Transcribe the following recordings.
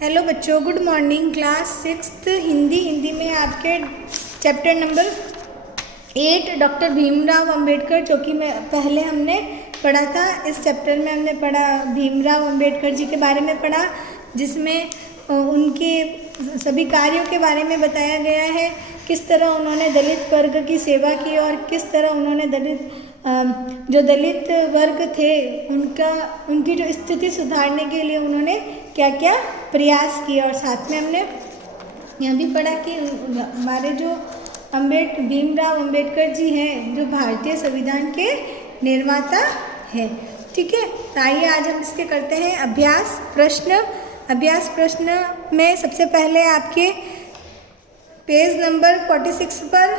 Hello बच्चों, good morning. Class 6 Hindi में आपके chapter number 8 doctor Bhimrao Ambedkar, जो कि पहले हमने पढ़ा था। इस चैप्टर में हमने पढ़ा भीमराव अंबेडकर जी के बारे में पढ़ा, जिसमें उनके सभी कार्यों के बारे में बताया गया है। किस तरह उन्होंने दलित वर्ग की सेवा की और किस तरह उन्होंने जो दलित वर्ग थे उनकी जो स्थिति सुधारने के लिए उन्होंने क्या क्या प्रयास किए। और साथ में हमने यह भी पढ़ा कि हमारे जो भीमराव अंबेडकर जी हैं, जो भारतीय संविधान के निर्माता हैं। ठीक है, तो आइए आज हम इसके करते हैं अभ्यास प्रश्न में सबसे पहले आपके पेज नंबर 46 पर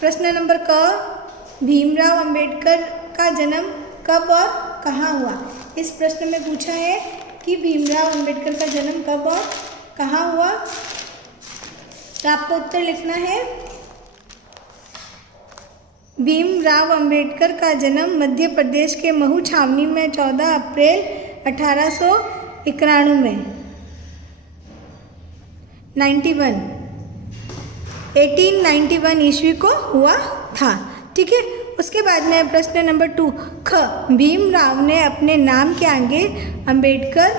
प्रश्न नंबर क, भीमराव अंबेडकर का जन्म कब और कहाँ हुआ। इस प्रश्न में पूछा है कि भीमराव अंबेडकर का जन्म कब और कहाँ हुआ। तो आपको उत्तर लिखना है। भीमराव अंबेडकर का जन्म मध्य प्रदेश के महू छावनी में 14 अप्रैल 1891 ईस्वी को हुआ था। ठीक है, उसके बाद में प्रश्न नंबर 2 ख, भीमराव ने अपने नाम के आगे अंबेडकर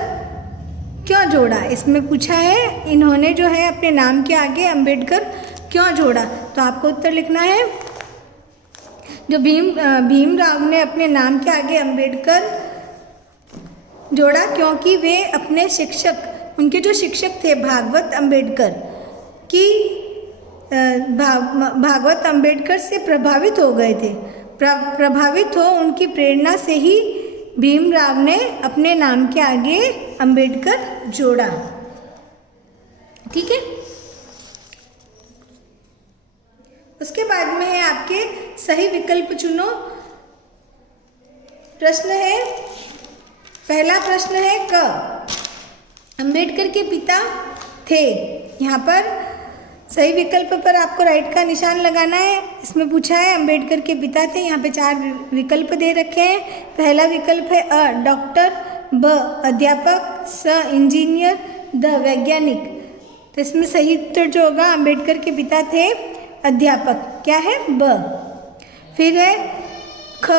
क्यों जोड़ा। इसमें पूछा है इन्होंने जो है अपने नाम के आगे अंबेडकर क्यों जोड़ा। तो आपको उत्तर लिखना है। जो भीमराव ने अपने नाम के आगे अंबेडकर जोड़ा क्योंकि वे अपने उनके जो शिक्षक थे भागवत अंबेडकर से प्रभावित हो गए थे। प्रभावित हो उनकी प्रेरणा से ही भीमराव ने अपने नाम के आगे अंबेडकर जोड़ा। ठीक है, उसके बाद में है आपके सही विकल्प चुनो। प्रश्न है, पहला प्रश्न है क, अंबेडकर के पिता थे। यहाँ पर सही विकल्प पर आपको राइट का निशान लगाना है। इसमें पूछा है अंबेडकर के पिता थे। यहाँ पे 4 विकल्प दे रखे हैं। पहला विकल्प है अ डॉक्टर, ब अध्यापक, स इंजीनियर, द वैज्ञानिक। तो इसमें सही उत्तर जो होगा, अंबेडकर के पिता थे अध्यापक। क्या है, ब। फिर है ख,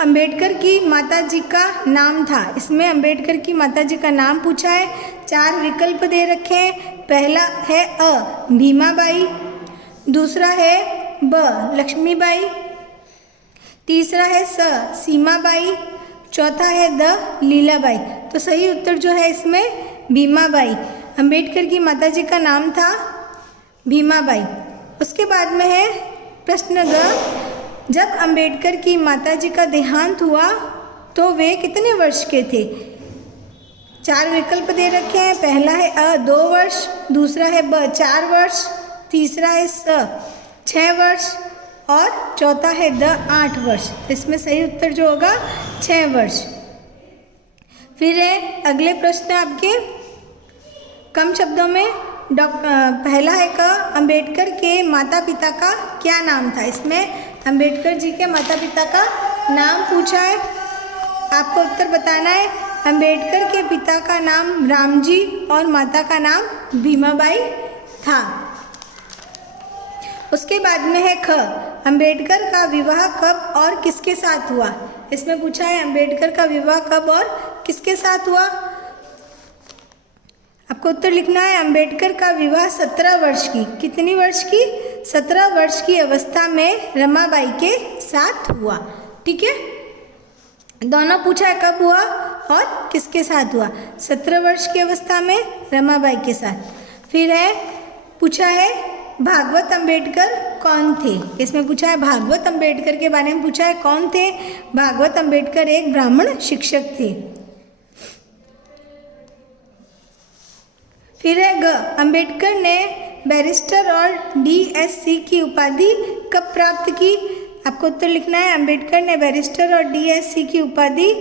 अंबेडकर की माताजी का नाम था। इसमें अंबेडकर की माताजी का नाम पूछा है। 4 विकल्प दे रखे हैं। पहला है अ भीमाबाई, दूसरा है ब लक्ष्मीबाई, तीसरा है स सीमाबाई, चौथा है द लीलाबाई। तो सही उत्तर जो है इसमें भीमाबाई। अंबेडकर की माताजी का नाम था भीमाबाई। उसके बाद में है प्रश्न ग, जब अंबेडकर की माताजी का देहांत हुआ तो वे कितने वर्ष के थे। 4 विकल्प दे रखे हैं। पहला है अ 2 वर्ष, दूसरा है ब 4 वर्ष, तीसरा है स 6 वर्ष और चौथा है द 8 वर्ष। इसमें सही उत्तर जो होगा 6 वर्ष। फिर है अगले प्रश्न आपके कम शब्दों में। पहला है क, अंबेडकर के माता पिता का क्या नाम था। इसमें अंबेडकर जी के माता पिता का नाम पूछा है। आपको उत्तर बताना है। अंबेडकर के पिता का नाम रामजी और माता का नाम भीमाबाई था। उसके बाद में है ख, अंबेडकर का विवाह कब और किसके साथ हुआ। इसमें पूछा है अंबेडकर का विवाह कब और किसके साथ हुआ। आपको उत्तर लिखना है। अंबेडकर का विवाह 17 वर्ष की, कितनी वर्ष की, 17 वर्ष की अवस्था में रमाबाई के साथ हुआ। ठीक है, दोनों पूछा है कब हुआ और किसके साथ हुआ। 17 वर्ष की अवस्था में रमाबाई के साथ। फिर है पूछा है भागवत अंबेडकर कौन थे। इसमें पूछा है भागवत अंबेडकर के बारे में पूछा है कौन थे। भागवत अंबेडकर एक ब्राह्मण शिक्षक थे। फिर है ग, अंबेडकर ने बैरिस्टर और DSc की उपाधि कब प्राप्त की। आपको उत्तर लिखना है। अंबेडकर ने बैरिस्टर और DSc की उपाधि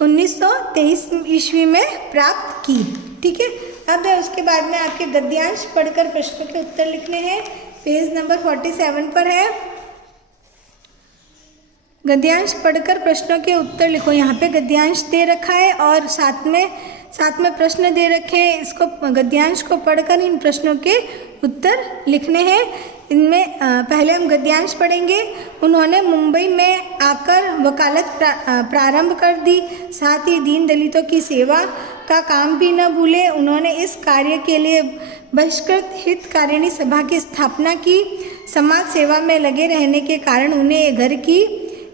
1923 ईस्वी में प्राप्त की। ठीक है, अब है उसके बाद में आपके गद्यांश पढ़कर प्रश्नों के उत्तर लिखने हैं। पेज नंबर 47 पर है। गद्यांश पढ़कर प्रश्नों के उत्तर लिखो। यहाँ पे गद्यांश दे रखा है और साथ में साथ में प्रश्न दे रखे हैं, इसको गद्यांश को पढ़कर इन प्रश्नों के उत्तर लिखने हैं। इनमें पहले हम गद्यांश पढ़ेंगे। उन्होंने मुंबई में आकर वकालत प्रारंभ कर दी, साथ ही दीन दलितों की सेवा का काम भी न भूले। उन्होंने इस कार्य के लिए बहिष्कृत हितकारिणी सभा की स्थापना की। समाज सेवा में लगे रहने के कारण उन्हें घर की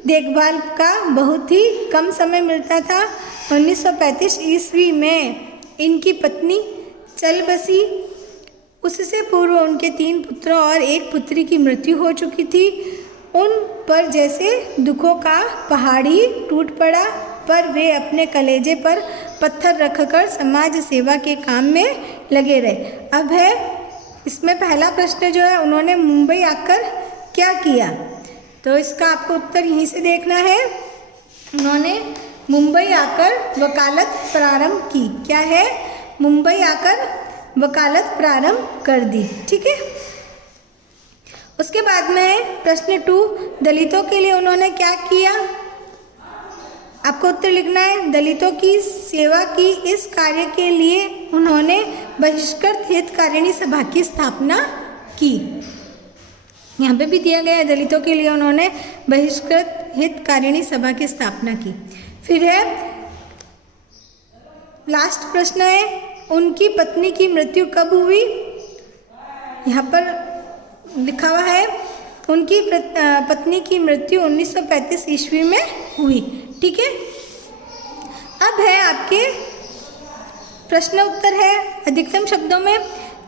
देखभाल का बहुत ही कम समय मिलता था। 1935 ईस्वी में इनकी पत्नी चल बसी। उससे पूर्व उनके 3 पुत्रों और 1 पुत्री की मृत्यु हो चुकी थी। उन पर जैसे दुखों का पहाड़ी टूट पड़ा, पर वे अपने कलेजे पर पत्थर रखकर समाज सेवा के काम में लगे रहे। अब है इसमें पहला प्रश्न जो है, उन्होंने मुंबई आकर क्या किया, तो इसका आपको उत्तर यहीं से देखना है। उन्होंने मुंबई आकर वकालत प्रारंभ की। क्या है? मुंबई आकर वकालत प्रारंभ कर दी। ठीक है। उसके बाद में प्रश्न 2, दलितों के लिए उन्होंने क्या किया, आपको उत्तर लिखना है। दलितों की सेवा की इस कार्य के लिए उन्होंने बहिष्कृत हितकारिणी सभा की स्थापना की। यहाँ पे भी दिया गया है, दलितों के लिए उन्होंने बहिष्कृत हितकारिणी सभा की स्थापना की। फिर है लास्ट प्रश्न है, उनकी पत्नी की मृत्यु कब हुई। यहाँ पर लिखा हुआ है उनकी पत्नी की मृत्यु 1935 ईस्वी में हुई। ठीक है। अब है आपके प्रश्न उत्तर है अधिकतम शब्दों में,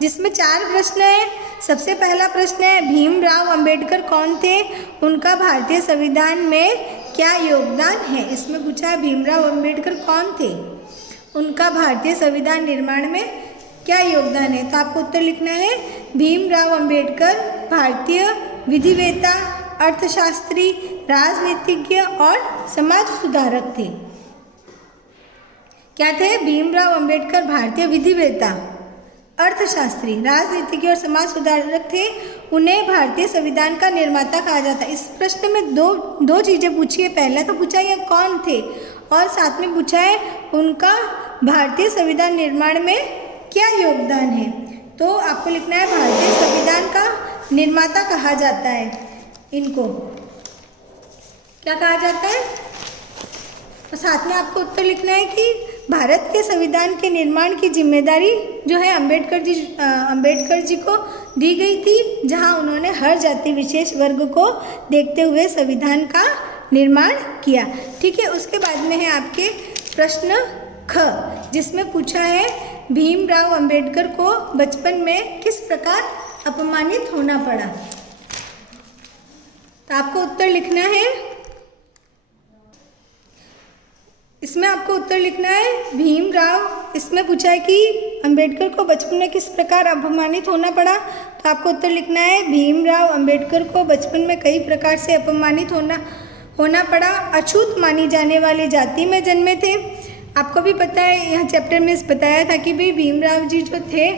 जिसमें 4 प्रश्न है। सबसे पहला प्रश्न है, भीमराव अंबेडकर कौन थे, उनका भारतीय संविधान में क्या योगदान है। इसमें पूछा है भीमराव अंबेडकर कौन थे, उनका भारतीय संविधान निर्माण में क्या योगदान है। तो आपको उत्तर लिखना है, भीमराव अंबेडकर भारतीय विधिवेता, अर्थशास्त्री, राजनीतिज्ञ और समाज सुधारक थे। क्या थे? भीमराव अंबेडकर भारतीय विधिवेता, अर्थशास्त्री, राजनीतिज्ञ और समाज सुधारक थे। उन्हें भारतीय संविधान का निर्माता कहा जाता है। इस प्रश्न में दो चीज़ें पूछी है। पहला तो पूछा है कौन थे, और साथ में पूछा है उनका भारतीय संविधान निर्माण में क्या योगदान है। तो आपको लिखना है भारतीय संविधान का निर्माता कहा जाता है। इनको क्या कहा जाता है, और साथ में आपको उत्तर लिखना है कि भारत के संविधान के निर्माण की जिम्मेदारी जो है अंबेडकर जी को दी गई थी, जहां उन्होंने हर जाति विशेष वर्ग को देखते हुए संविधान का निर्माण किया। ठीक है। उसके बाद में है आपके प्रश्न ख, जिसमें पूछा है भीमराव अंबेडकर को बचपन में किस प्रकार अपमानित होना पड़ा। तो आपको उत्तर लिखना है, इसमें आपको उत्तर लिखना है भीमराव, इसमें पूछा है कि अंबेडकर को बचपन में किस प्रकार अपमानित होना पड़ा। तो आपको उत्तर लिखना है भीमराव अंबेडकर को बचपन में कई प्रकार से अपमानित होना पड़ा। अछूत मानी जाने वाली जाति में जन्मे थे। आपको भी पता है, यहाँ चैप्टर में बताया था कि भाई भीमराव जी जो थे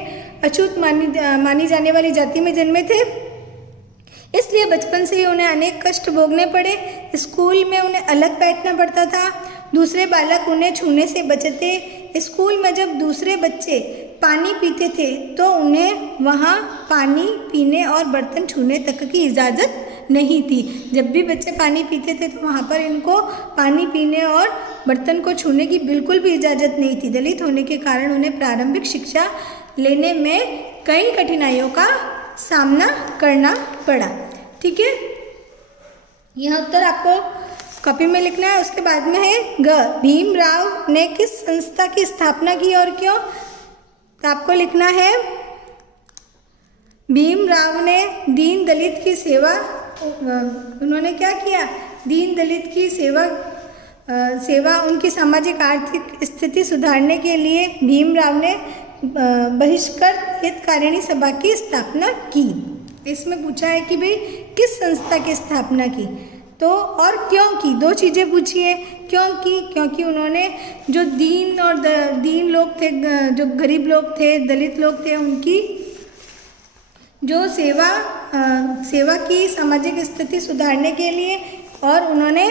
अछूत मानी जाने वाली जाति में जन्मे थे, इसलिए बचपन से ही उन्हें अनेक कष्ट भोगने पड़े। स्कूल में उन्हें अलग बैठना पड़ता था, दूसरे बालक उन्हें छूने से बचते। स्कूल में जब दूसरे बच्चे पानी पीते थे तो उन्हें वहाँ पानी पीने और बर्तन छूने तक की इजाज़त नहीं थी। जब भी बच्चे पानी पीते थे तो वहाँ पर इनको पानी पीने और बर्तन को छूने की बिल्कुल भी इजाज़त नहीं थी। दलित होने के कारण उन्हें प्रारंभिक शिक्षा लेने में कई कठिनाइयों का सामना करना पड़ा। ठीक है। यह उत्तर आपको कॉपी में लिखना है। उसके बाद में है ग, भीमराव ने किस संस्था की स्थापना की और क्यों। तो आपको लिखना है भीमराव ने दीन दलित की सेवा, उन्होंने क्या किया, दीन दलित की सेवा उनकी सामाजिक आर्थिक स्थिति सुधारने के लिए भीमराव ने बहिष्कृत हितकारिणी सभा की स्थापना की। इसमें पूछा है कि भाई किस संस्था की स्थापना की, तो और क्यों की, 2 चीज़ें पूछी है। क्यों की? क्योंकि उन्होंने जो दीन लोग थे, जो गरीब लोग थे, दलित लोग थे, उनकी जो सेवा की सामाजिक स्थिति सुधारने के लिए, और उन्होंने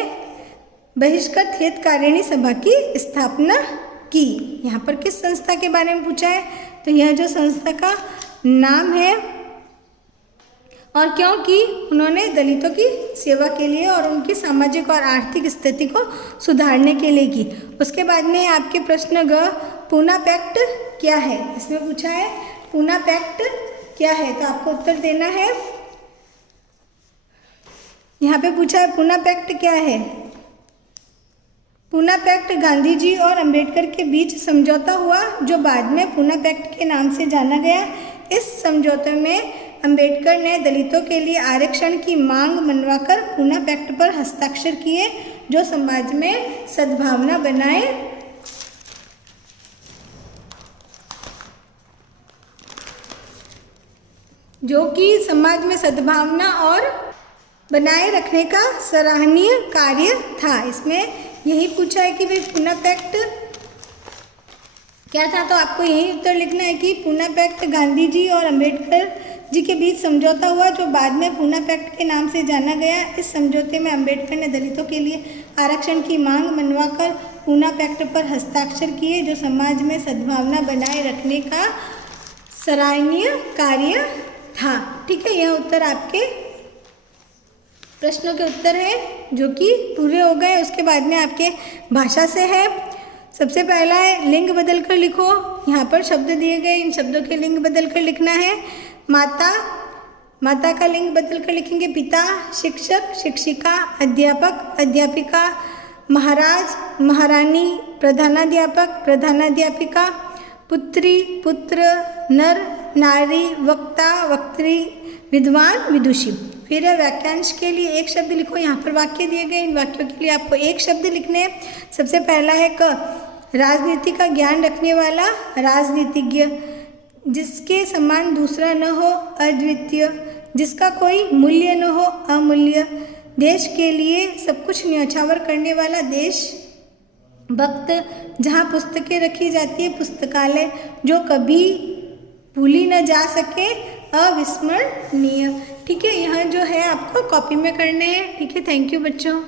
बहिष्कृत हितकारिणी सभा की स्थापना की। यहाँ पर किस संस्था के बारे में पूछा है, तो यह जो संस्था का नाम है और क्योंकि उन्होंने दलितों की सेवा के लिए और उनकी सामाजिक और आर्थिक स्थिति को सुधारने के लिए की। उसके बाद में आपके प्रश्न ग, पूना पैक्ट क्या है, इसमें पूछा है पूना पैक्ट क्या है, तो आपको उत्तर देना है। यहाँ पे पूछा है पूना पैक्ट क्या है। पूना पैक्ट गांधी जी और अंबेडकर के बीच समझौता हुआ जो बाद में पूना पैक्ट के नाम से जाना गया। इस समझौते में अंबेडकर ने दलितों के लिए आरक्षण की मांग मनवाकर पूना पैक्ट पर हस्ताक्षर किए जो समाज में सद्भावना बनाए और बनाए रखने का सराहनीय कार्य था। इसमें यही पूछा है कि भाई पूना पैक्ट क्या था, तो आपको यही उत्तर लिखना है कि पूना पैक्ट गांधी जी और अंबेडकर जी के बीच समझौता हुआ जो बाद में पूना पैक्ट के नाम से जाना गया। इस समझौते में अंबेडकर ने दलितों के लिए आरक्षण की मांग मनवाकर पूना पैक्ट पर हस्ताक्षर किए जो समाज में सद्भावना बनाए रखने का सराहनीय कार्य था। ठीक है, यह उत्तर आपके प्रश्नों के उत्तर हैं जो कि पूरे हो गए। उसके बाद में आपके भाषा से है। सबसे पहला है लिंग बदल कर लिखो। यहाँ पर शब्द दिए गए, इन शब्दों के लिंग बदल कर लिखना है। माता, माता का लिंग बदल कर लिखेंगे पिता, शिक्षक, शिक्षिका, अध्यापक, अध्यापिका, महाराज, महारानी, प्रधानाध्यापक, प्रधानाध्यापिका, पुत्री, पुत्र, नर, नारी, वक्ता, वक्त्री, विद्वान, विदुषी। फिर वाक्यांश के लिए एक शब्द लिखो। यहाँ पर वाक्य दिए गए, इन वाक्यों के लिए आपको एक शब्द लिखने हैं। सबसे पहला है क, राजनीति का ज्ञान रखने वाला, राजनीतिज्ञ, जिसके समान दूसरा न हो, अद्वितीय, जिसका कोई मूल्य न हो, अमूल्य, देश के लिए सब कुछ न्यौछावर करने वाला, देश भक्त, जहाँ पुस्तकें रखी जाती है, पुस्तकालय, जो कभी भूली न जा सके, अविस्मरणीय। ठीक है, यह जो है आपको कॉपी में करने हैं। ठीक है, थैंक यू बच्चों।